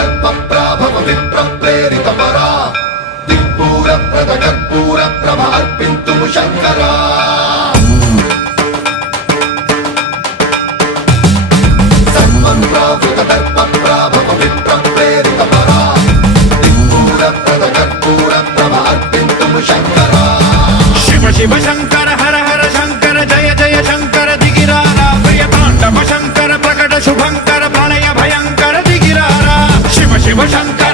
दर्पप्राभव विप्रप्रेरितपरा दिक्पूरप्रदकर्पूरप्रभ अर्पिन्तुं शङ्करा सर्वप्रावृतदर्पप्राभव विप्रप्रेरितपरा दिक्पूरप्रदकर्पूरप्रभ अर्पिन्तुं शङ्करा शिव शिव शङ्कर हर हर शङ्कर जय जय शङ्कर दिगिरारा प्रियताण्डव शङ्कर प्रकट शुभङ्कर प्रणय भयङ्कर दिगिरारा शिव शिव शङ्कर